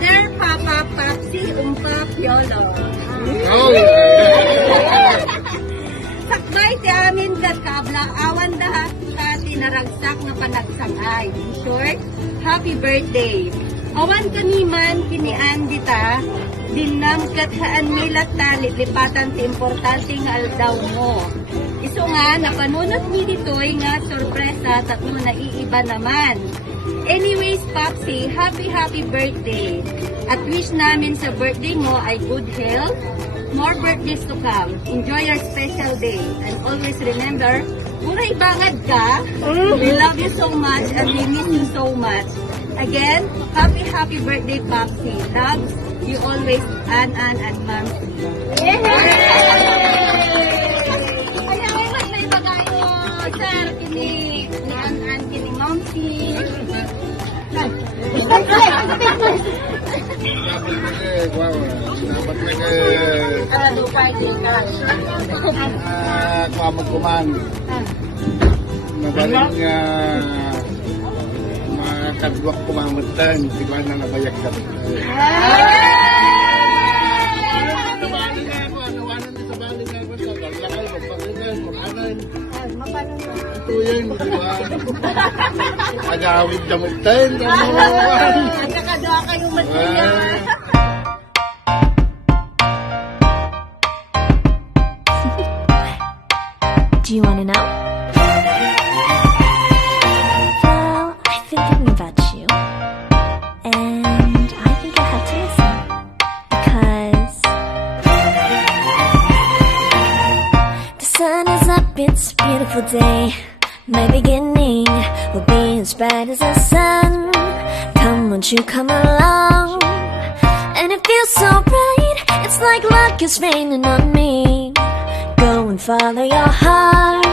Dear Papa, Papsi, Umpa, Piolo. Sakbay ti amin kat kabla awan dahat ka tinaragsak na panagsangay. In short, happy birthday. Awan kaniman kinian dita, dinam kat haan milat talit lipatan ti importante nga aldaw mo. Iso nga, napanunot ni ditoy nga sorpresa tatlo na iiba naman. Anyways, Papsi, happy birthday. At wish namin sa birthday mo ay good health, more birthdays to come. Enjoy your special day. And always remember, muray bangad ka. We love you so much and we miss you so much. Again, happy birthday, Papsi. Loves you always, Ann and Mamsi. Sir, kini Ann, kini Mamsi. Kumaman. Nabaling nga makadwak kumamatan. Sigwan na nabayak ka. Nabaling nga ako. Nawanan din sa baling nga ako. Lakay, magpagdagan, makanan. Ito yan, diba? Agawid damutan. Nagkakadwa kayong matiyan. Do you want to know? Well, I've been thinking about you, and I think I have to listen, because the sun is up, it's a beautiful day. My beginning will be as bright as the sun. Come, won't you come along? And it feels so bright, it's like luck is raining on me. Go and follow your heart.